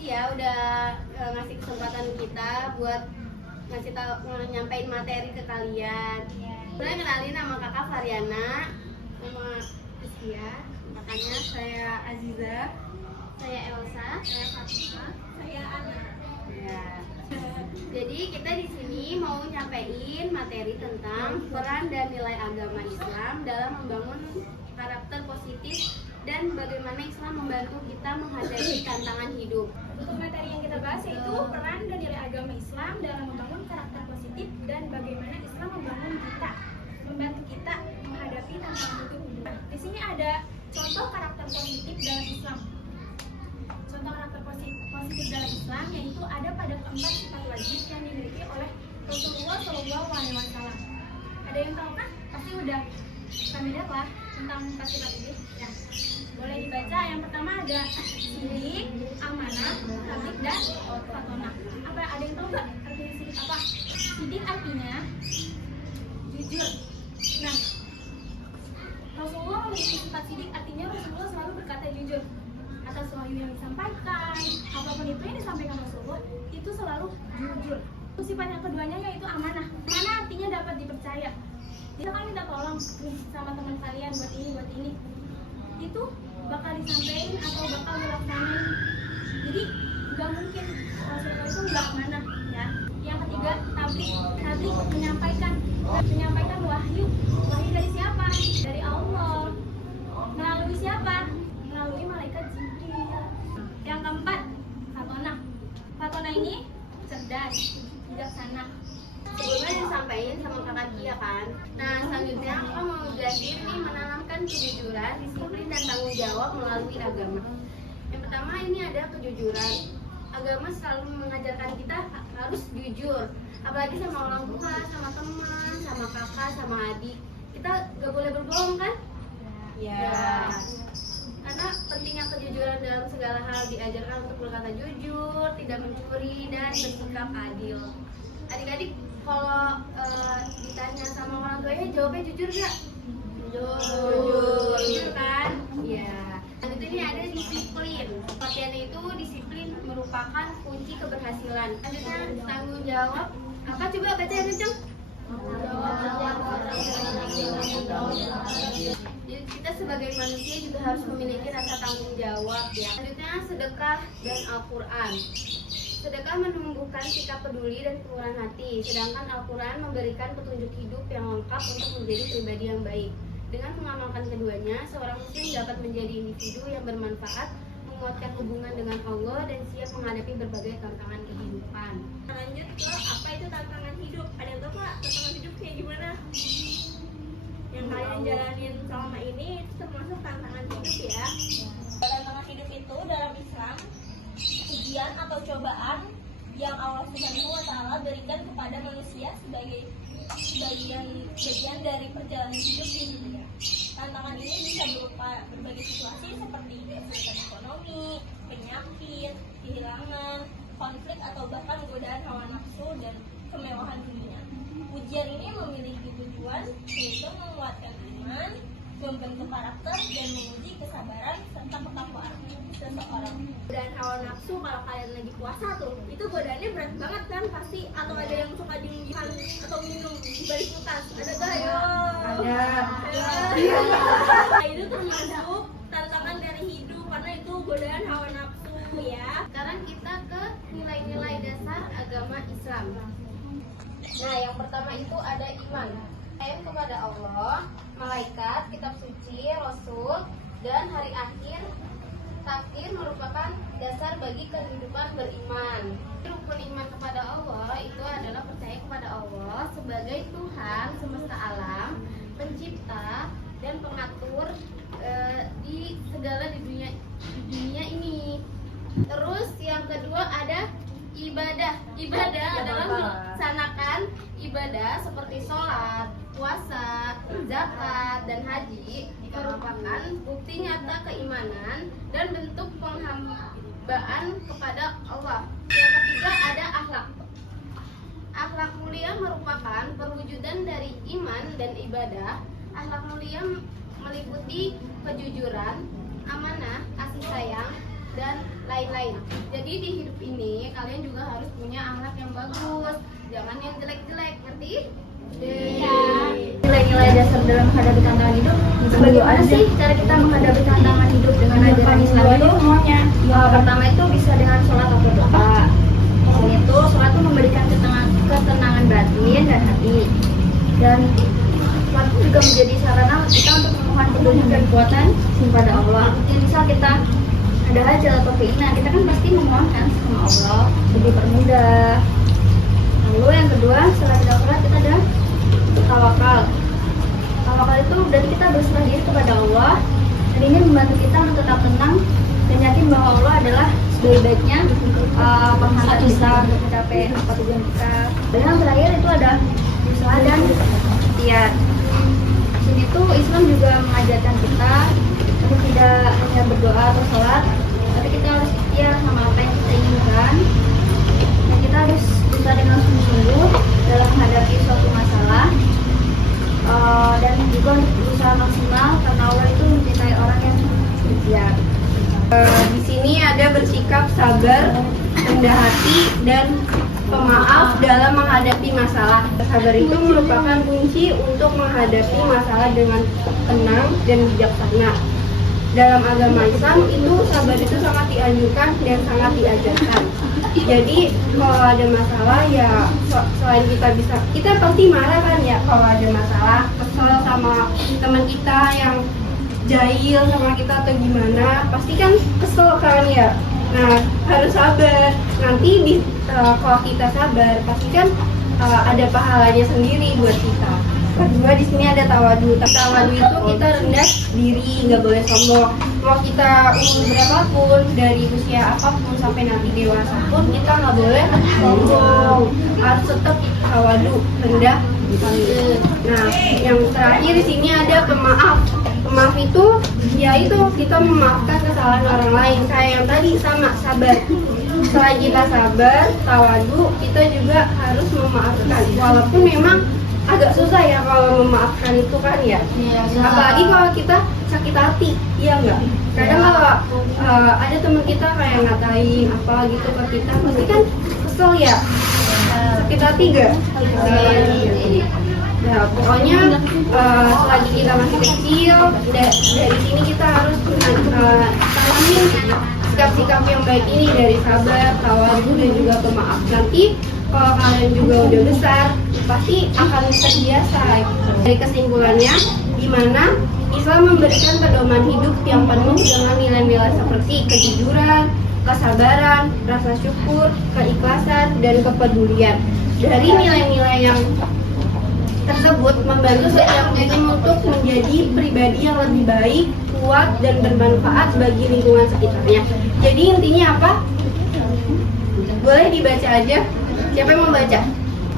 kasih ya udah ngasih kesempatan kita buat ngasih tahu nyampein materi ke kalian. Saya kenalin nama kakak Variana, nama Isia, makanya saya Aziza, saya Elsa, saya Fatima, saya Ana. Ya. Jadi kita di sini mau nyampein materi tentang peran dan nilai agama Islam dalam membangun karakter positif dan bagaimana Islam membantu kita menghadapi tantangan hidup. Untuk materi yang kita bahas yaitu peran dan nilai agama Islam dalam membangun karakter positif dan bagaimana Islam membantu kita menghadapi tantangan hidup. Di sini ada contoh karakter positif dalam Islam. Contoh karakter positif dalam Islam yaitu ada pada keempat sifat wajib yang dimiliki oleh Rasulullah SAW. Ada yang tahu kan? Pasti udah kami dapat tentang empat sifat ini. Ya. Boleh dibaca. Yang pertama ada sidik, amanah, tasdik, dan fatonah. Apa ada yang tahu nggak artinya sidik apa? Sidik artinya jujur. Nah, Rasulullah memiliki sifat sidik artinya Rasulullah selalu berkata jujur atas wahyu yang disampaikan, apapun itu yang disampaikan Rasulullah itu selalu jujur. Sifat yang keduanya yaitu amanah. Amanah artinya dapat dipercaya. Kita kan minta tolong nih sama teman kalian buat ini, itu bakal disampaikan atau bakal dilaksanain. Jadi nggak mungkin Rasulullah itu nggak amanah ya. Yang ketiga tabligh menyampaikan wahyu dari siapa? Dari Allah. Melalui siapa? Melalui malaikat Jibril. Yang keempat fatonah ini cerdas, bijaksana. Sebelumnya disampaikan sama kakak Kia kan. Nah selanjutnya aku mau jelasin nih menanamkan kejujuran, disiplin dan tanggung jawab melalui agama. Yang pertama ini ada kejujuran. Agama selalu mengajarkan kita harus jujur, apalagi sama orang tua, sama teman, sama kakak, sama adik. Kita gak boleh berbohong kan? Ya. Karena pentingnya kejujuran dalam segala hal, diajarkan untuk berkata jujur, tidak mencuri, dan bersikap adil. Adik-adik kalau ditanya sama orang tuanya jawabnya jujur gak? Jujur kan? Iya. Lanjut ini ada disiplin. Pengertiannya itu disiplin merupakan kunci keberhasilan. Lanjutnya tanggung jawab. Apa coba baca yang kenceng? Jadi kita sebagai manusia juga harus memiliki rasa tanggung jawab ya. Selanjutnya sedekah dan Al-Quran. Sedekah menumbuhkan sikap peduli dan kemurahan hati, sedangkan Al-Quran memberikan petunjuk hidup yang lengkap untuk menjadi pribadi yang baik. Dengan mengamalkan keduanya, seorang muslim dapat menjadi individu yang bermanfaat, menguatkan hubungan dengan Allah, dan siap menghadapi berbagai tantangan kehidupan. Lanjut ke apa itu tantangan hidup. Ada yang tahu Pak tantangan hidup kayak gimana? Yang kalian jalanin selama ini itu termasuk tantangan hidup ya. Tantangan hidup itu dalam Islam ujian atau cobaan yang Allah Subhanahu wa Ta'ala berikan kepada manusia sebagai bagian dari perjalanan hidup di dunia. Tantangan ini bisa berupa berbagai situasi seperti kesulitan ekonomi, penyakit, kehilangan, konflik atau bahkan godaan hawa nafsu dan kemewahan dunia. Ujian ini memiliki tujuan yaitu menguatkan iman, membentuk karakter dan menguji kesabaran serta ketakwaan seseorang. Dan hawa nafsu kalau kalian lagi puasa tuh, itu godaannya berat banget kan pasti. Atau ada yang suka dingin atau minum di balik kulkas. Ada gak ya? Ada. Nah, itu termasuk tantangan dari hidup karena itu godaan hawa nafsu ya. Sekarang kita ke nilai-nilai dasar agama Islam. Nah, yang pertama itu ada iman. Iman kepada Allah, malaikat, kitab suci, rasul, dan hari akhir. Takdir merupakan dasar bagi kehidupan beriman. Rukun iman kepada Allah itu adalah percaya kepada Allah sebagai Tuhan semesta alam, pencipta dan pengatur di segala di dunia ini. Terus yang kedua ada ibadah. Ibadah adalah melaksanakan ibadah seperti sholat, puasa, zakat, dan haji merupakan bukti nyata keimanan dan bentuk penghambaan kepada Allah. Yang ketiga ada akhlak. Akhlak mulia merupakan perwujudan dari iman dan ibadah. Akhlak mulia meliputi kejujuran, amanah, kasih sayang, dan lain-lain. Jadi di hidup ini kalian juga harus punya akhlak yang bagus, jangan yang jelek-jelek, ngerti? Ya. Nilai-nilai dasar dalam menghadapi tantangan hidup. Bagaimana sih cara kita menghadapi tantangan hidup dengan ajaran Islam itu? Pertama itu bisa dengan sholat atau doa. Di sini tuh sholat itu memberikan ketenangan batin dan hati. Dan sholat itu juga menjadi sarana kita untuk memohon petunjuk dan kekuatan kepada Allah. Mungkin misal kita ada hajat atau keinginan, kita kan pasti memohonkan sama Allah untuk dipermudah. Lalu yang kedua, setelah kita sholat kita ada tawakal. Tawakal itu berarti kita berserah diri kepada Allah, dan ini membantu kita untuk tetap tenang dan yakin bahwa Allah adalah sebaik-baiknya penghantar kita untuk mencapai apa tujuan kita. Dan yang terakhir itu ada usaha dan ikhtiar. Di sini tuh Islam juga mengajarkan kita untuk tidak hanya berdoa atau sholat, tapi kita harus ikhtiar sama apa yang kita inginkan. Dan kita harus berusaha dengan sungguh-sungguh dalam menghadapi suatu masalah, dan juga untuk berusaha maksimal karena Allah itu mencintai orang yang berikhtiar. Di sini ada bersikap sabar, rendah hati, dan pemaaf dalam menghadapi masalah. Sabar itu merupakan kunci untuk menghadapi masalah dengan tenang dan bijaksana. Dalam agama Islam itu sabar itu sangat dianjurkan dan sangat diajarkan. Jadi kalau ada masalah ya selain kita pasti marah kan ya kalau ada masalah, kesel sama teman kita yang jahil sama kita atau gimana, pasti kan kesel kan ya. Nah harus sabar. Nanti kalau kita sabar pasti kan ada pahalanya sendiri buat kita. Kedua di sini ada tawadu. Tawadu itu kita rendah diri, nggak boleh sombong. Mau kita umur berapapun, dari usia apapun sampai nanti dewasa pun kita nggak boleh sombong. Harus tetap tawadu, rendah diri. Nah, yang terakhir di sini ada pemaaf. Pemaaf itu yaitu kita memaafkan kesalahan orang lain. Kayak yang tadi sama sabar. Selain kita sabar, tawadu, kita juga harus memaafkan. Walaupun memang agak susah ya kalau memaafkan itu kan ya. Apalagi kalau kita sakit hati, iya enggak? Kadang kalau ada teman kita kayak ngatain apa gitu ke kita, pasti kan kesel ya. Sakit hati enggak? Nah, pokoknya selagi kita masih kecil, dari sini kita harus tanamin sikap-sikap yang baik ini dari sabar, tawadu, dan juga pemaaf. Nanti kalau kalian juga udah besar, pasti akan terbiasa. Dari kesimpulannya, di mana Islam memberikan pedoman hidup yang penuh dengan nilai-nilai seperti kejujuran, kesabaran, rasa syukur, keikhlasan, dan kepedulian. Dari nilai-nilai yang tersebut membantu setiap muslim untuk menjadi pribadi yang lebih baik, kuat, dan bermanfaat bagi lingkungan sekitarnya. Jadi intinya apa? Boleh dibaca aja. Siapa yang mau baca?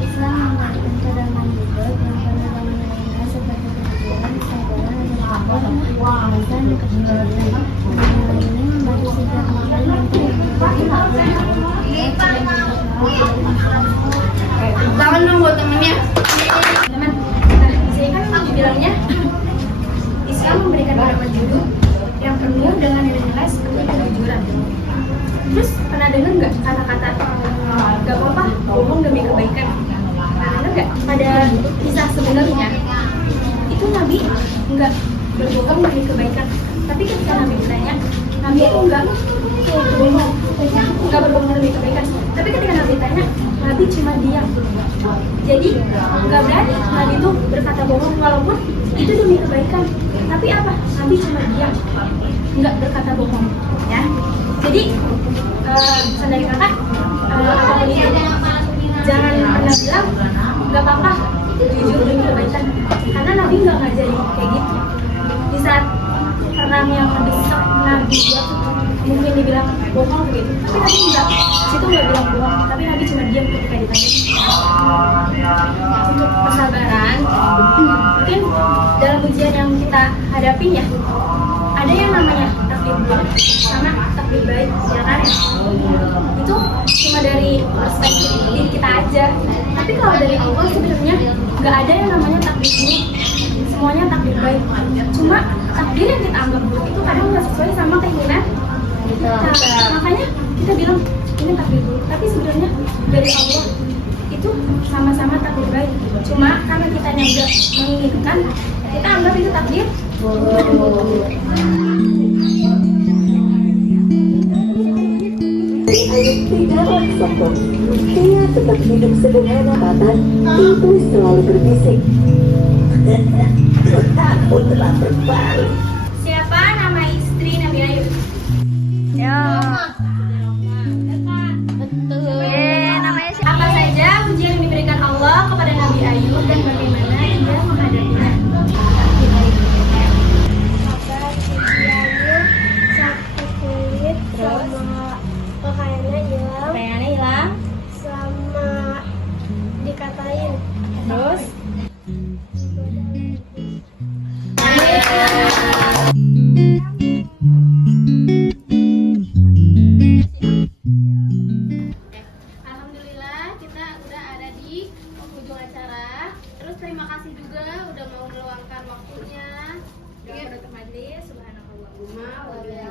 Islam mengajarkan cara hidup yang penuh dengan nilai-nilai seperti kejujuran, kesabaran, keikhlasan, dan kepedulian. Nilai ini membantu setiap muslim untuk Tangan dong buat temennya. teman. Nah, di sini kan dibilangnya Islam memberikan pedoman hidup yang penuh dengan nilai-nilai seperti kejujuran. Terus pernah dengar nggak kata-kata nggak apa-apa bohong demi kebaikan? Pernah nggak? Pada kisah sebenarnya itu Nabi nggak berbohong demi kebaikan, tapi ketika Nabi ditanya, Nabi itu nggak berbohong demi kebaikan, tapi ketika Nabi tanya, Nabi cuma diam. Jadi nggak berani Nabi itu berkata bohong walaupun itu demi kebaikan, tapi apa? Nabi cuma diam, nggak berkata bohong, ya. Jadi pesan dari kakak, apapun itu jangan pernah bilang nggak apa-apa jujur demi kebaikan, karena Nabi nggak ngajarin kayak gitu. Di saat perang yang mendesak Nabi buat mungkin dibilang bohong gitu, tapi Nabi nggak, situ nggak bilang bohong, tapi Nabi cuma diam ketika ditanya. Untuk kesabaran, mungkin dalam ujian yang kita hadapin ya, ada yang namanya takdir buruk sama takdir baik, ya kan? Itu cuma dari perspektif diri kita aja. Tapi kalau dari Allah sebenarnya nggak ada yang namanya takdir buruk, semuanya takdir baik. Cuma takdir yang kita anggap buruk itu kadang nggak sesuai sama keinginan Nah, makanya kita bilang ini takdir dulu, tapi sebenarnya dari Allah itu sama-sama takdir baik. Cuma karena kita udah menginginkan, kita anggap itu takdir. Tidaklah sombong. Dia tetap hidup sederhana, Paman. Ibu selalu berbisik. Aku telah berbalik. Siapa nama istri Nabi Ayub? Apa saja ujian yang diberikan Allah kepada Nabi Ayub dan bagaimana dia menghadapinya? Sakit kulit sama pakaiannya hilang sama dikatain. Terus? Alhamdulillah kita udah ada di ujung acara. Terus terima kasih juga udah mau meluangkan waktunya dengan penutup majelis. Subhanallah.